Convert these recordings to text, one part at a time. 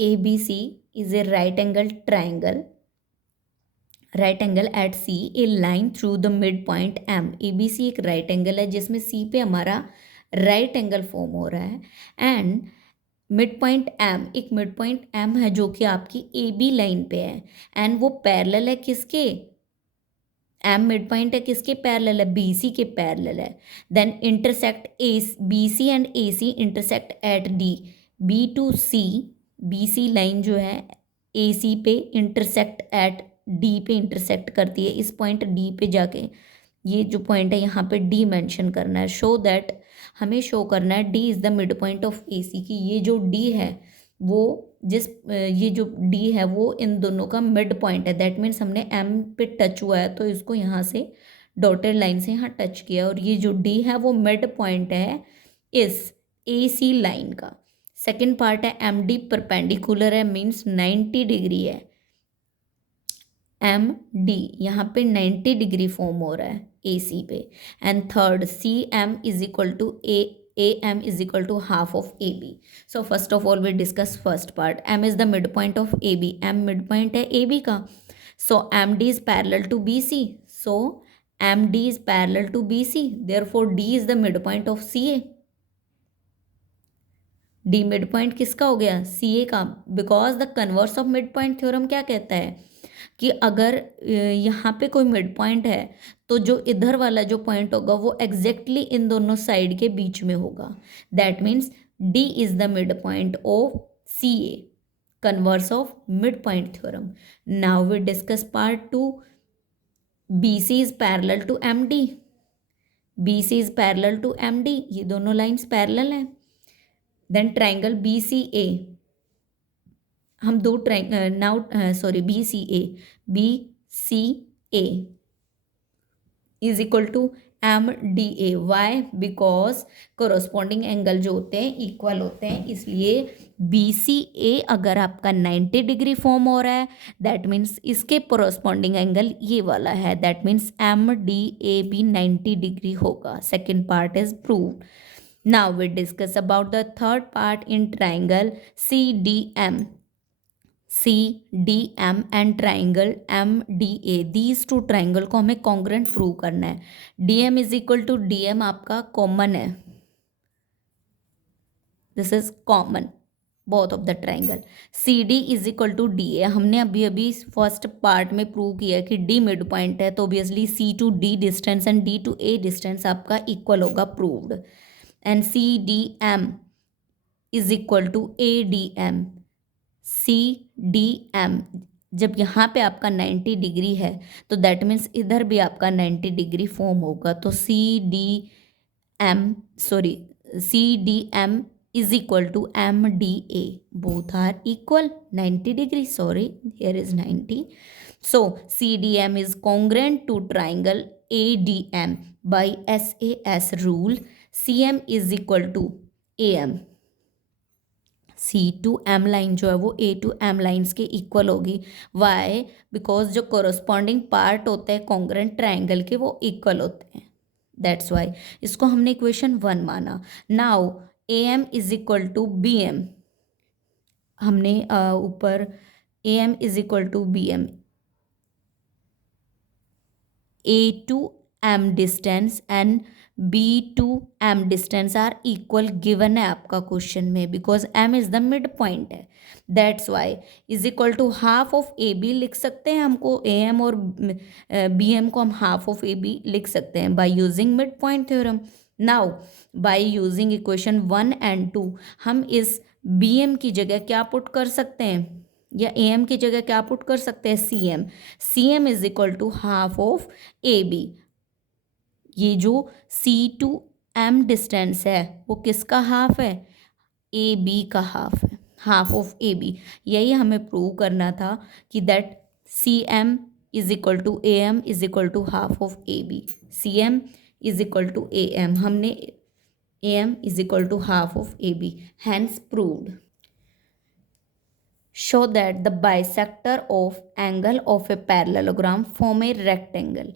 ABC is a right angle at C, a line through the midpoint M. ABC एक right angle है जिसमें C पे हमारा right angle form हो रहा है, and midpoint M, एक midpoint M है जो कि आपकी AB लाइन पे है, and वो पैरेलल है किसके? M midpoint है किसके पैरेलल है? BC के पैरेलल है. Then intersect BC and AC intersect at D. B to C, BC line जो है AC पे इंटरसेक्ट एट D पे इंटरसेक्ट करती है. इस पॉइंट D पे जाके ये जो पॉइंट है यहाँ पे D मेंशन करना है. शो दैट, हमें शो करना है D is the mid point of AC की ये जो D है वो ये जो D है वो इन दोनों का मिड पॉइंट है. दैट मीन्स हमने M पे टच हुआ है तो इसको यहाँ से डॉटेड लाइन से यहाँ टच किया और ये जो D है वो मिड पॉइंट है इस AC लाइन का. सेकेंड पार्ट है MD परपेंडिकुलर है मीन्स 90 डिग्री है. MD यहाँ पे 90 डिग्री फॉर्म हो रहा है AC पे. And third CM is equal to AM is equal to half of AB. So first of all we discuss first part. M is the midpoint of AB. M midpoint है AB का. So MD is parallel to BC. So MD is parallel to BC. Therefore D is the midpoint of CA. D midpoint किसका हो गया? CA का. Because the converse of midpoint theorem क्या कहता है कि अगर यहाँ पे कोई मिड पॉइंट है तो जो इधर वाला जो पॉइंट होगा वो एग्जैक्टली इन दोनों साइड के बीच में होगा. That means D is the mid point of CA, converse of mid point theorem. Now we discuss part 2. BC is parallel to MD. BC is parallel to MD, ये दोनों lines parallel हैं. Then triangle BCA, हम दो BCA is equal to MDA. Why? Because corresponding angle जो होते हैं equal होते हैं, इसलिए BCA अगर आपका 90 डिग्री फॉर्म हो रहा है दैट मीन्स इसके कोरोस्पॉन्डिंग एंगल ये वाला है. दैट मीन्स MDA भी 90 डिग्री होगा. Second part is proved. Now we discuss about the third part in triangle CDM and triangle MDA. These two triangle को हमें कॉन्ग्रेंट प्रूव करना है. DM is equal to DM आपका common है, this is common both of the triangle. CD is equal to DA. हमने अभी अभी first part में प्रूव किया कि D मिड पॉइंट है तो obviously C to D distance and D to A distance आपका इक्वल होगा, proved. And CDM is equal to ADM. CDM जब यहाँ पे आपका 90 डिग्री है तो दैट मीन्स इधर भी आपका 90 डिग्री फॉर्म होगा. तो CDM is equal to MDA. Both are equal 90 degree. Sorry, here is 90. So CDM is congruent to triangle ADM by SAS rule. CM is equal to AM. C to M line जो है वो A to M lines के equal होगी. Why? Because जो corresponding part होते हैं congruent triangle के वो इक्वल होते हैं. दैट्स वाई इसको हमने इक्वेशन 1 माना. Now AM is equal to BM. हमने ऊपर AM is equal to BM. A to M distance and B to M distance are equal given है आपका क्वेश्चन में, because M is the mid point है. That's why is equal to half of AB लिख सकते हैं. हमको AM और BM को हम हाफ ऑफ AB लिख सकते हैं by using mid point theorem. Now by using equation 1 and 2 हम इस BM की जगह क्या पुट कर सकते हैं या AM की जगह क्या पुट कर सकते हैं? CM is equal to half of AB. ये जो C टू M डिस्टेंस है वो किसका हाफ है? AB का हाफ है, हाफ ऑफ AB. यही हमें प्रूव करना था कि that CM is equal to AM is equal to half of AB. CM is equal to AM, हमने AM is equal to half of AB, hence proved. Show that the bisector of angle of a parallelogram form a rectangle.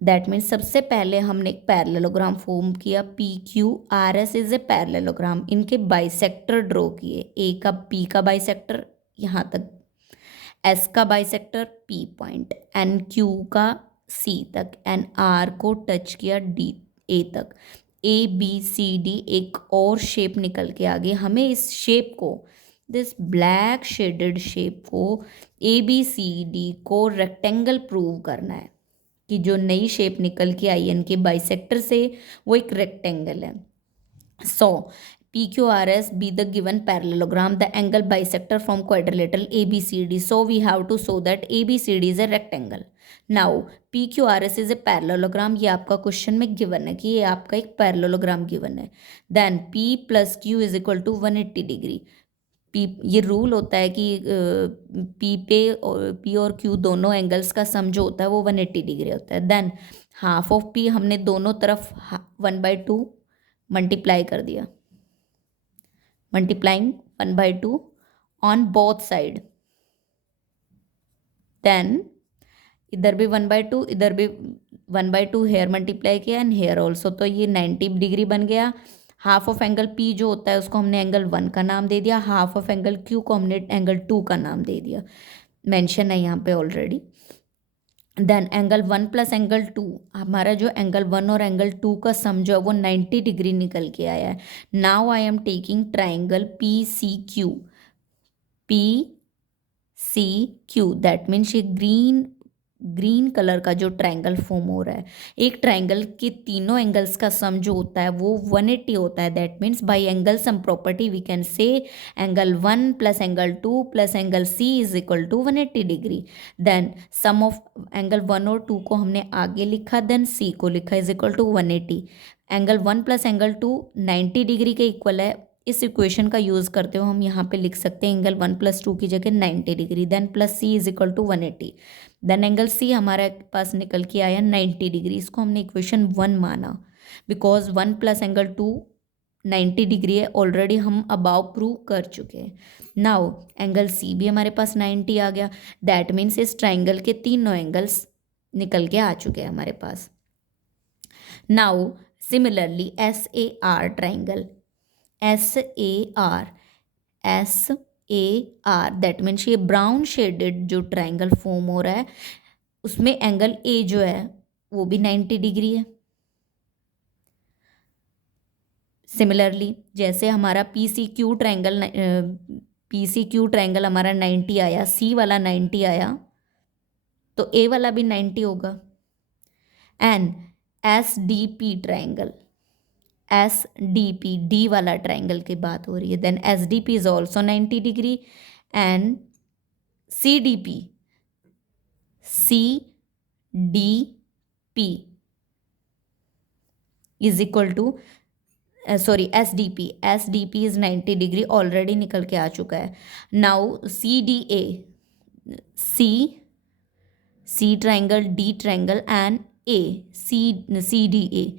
That means सबसे पहले हमने एक parallelogram form किया, P Q R S is a parallelogram, इनके bisector draw किए, ए का P का bisector यहाँ तक, एस का bisector P point, N Q का सी तक, एन आर को टच किया डी ए तक, ए बी सी डी एक और शेप निकल के आ गई। हमें इस शेप को, दिस ब्लैक शेडेड शेप को, ए बी सी डी को रेक्टेंगल प्रूव करना है कि जो नई शेप निकल के आई एन के बाइसेक्टर से वो एक रेक्टेंगल है। सो PQRS be the given parallelogram, the angle bisector from quadrilateral ABCD. So we have to show that ABCD is a rectangle. Now PQRS is a parallelogram. ये आपका question में given है कि ये आपका एक पैरेललोग्राम गिवन है। Then P plus Q is equal to 180 degree. P ये रूल होता है कि P और Q दोनों एंगल्स का सम जो होता है वो 180 डिग्री होता है। देन हाफ ऑफ P हमने दोनों तरफ 1/2 मल्टीप्लाई कर दिया, multiplying 1/2 on both side. Then इधर भी 1/2, इधर भी 1/2 हेयर मल्टीप्लाई किया एंड हेयर ऑल्सो, तो ये 90 डिग्री बन गया। हाफ ऑफ एंगल P जो होता है उसको हमने एंगल 1 का नाम दे दिया, हाफ ऑफ एंगल Q को हमने एंगल 2 का नाम दे दिया, मेंशन है यहाँ पे already. Then angle 1 plus angle 2, हमारा जो एंगल 1 और एंगल 2 का सम जो है वो 90 डिग्री निकल के आया है। Now I am taking triangle PCQ, PCQ that means ये ग्रीन कलर का जो ट्रायंगल फॉर्म हो रहा है, एक ट्रायंगल के तीनों एंगल्स का सम जो होता है वो 180 होता है। That means by angle sum property we can say angle 1 plus angle 2 plus angle C is equal to 180 degree. Then sum of angle 1 और 2 को हमने आगे लिखा, देन C को लिखा is equal to 180। Angle 1 plus angle 2 90 degree के equal है। इस इक्वेशन का यूज़ करते हुए हम यहाँ पे लिख सकते हैं एंगल 1 प्लस 2 की जगह 90 degree, then plus C is equal to 180। Then angle C हमारे पास निकल के आया 90 डिग्री, इसको हमने इक्वेशन 1 माना बिकॉज 1 प्लस एंगल 2 90 डिग्री है, ऑलरेडी हम अबाव प्रूव कर चुके हैं। नाउ एंगल C भी हमारे पास 90 आ गया, दैट मीन्स इस ट्राइंगल के तीनों एंगल्स निकल के आ चुके हैं हमारे पास। Now similarly SAR triangle, SAR that means ये ब्राउन शेडेड जो ट्राइंगल फॉर्म हो रहा है उसमें एंगल A जो है वो भी 90 डिग्री है। सिमिलरली जैसे हमारा PCQ ट्राइंगल हमारा 90 आया, C वाला 90 आया, तो A वाला भी 90 होगा। And SDP triangle, SDP D वाला ट्राइंगल की बात हो रही है, then SDP is also 90 degree and CDP is equal to SDP is 90 degree, already निकल के आ चुका है। Now CDA, C triangle, D triangle and CDA,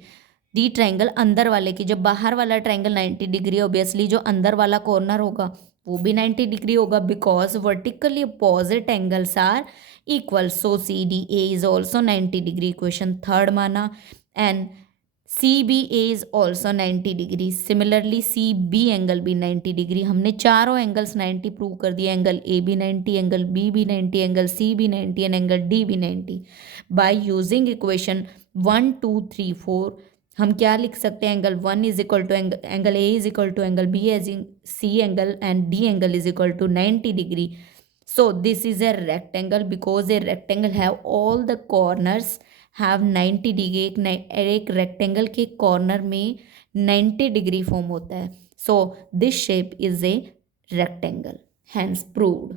D triangle अंदर वाले की, जब बाहर वाला ट्राइंगल 90 डिग्री, ऑब्वियसली जो अंदर वाला कॉर्नर होगा वो भी 90 डिग्री होगा because vertically opposite angles are equal. So CDA is also 90 degree, equation 3 माना। And CBA is also 90 degree, similarly CB angle भी 90 डिग्री। हमने चारों एंगल्स 90 प्रूव कर दिए, एंगल A भी 90, एंगल B भी 90, एंगल C भी 90 एंड एंगल D भी 90। बाय यूजिंग इक्वेशन 1 2 3 4 हम क्या लिख सकते हैं, angle 1 is equal to angle A is equal to angle B as in C angle and D angle is equal to 90 degree. So this is a rectangle because a rectangle have all the corners have 90 degree. एक rectangle के corner में 90 degree form होता है। So this shape is a rectangle, hence proved.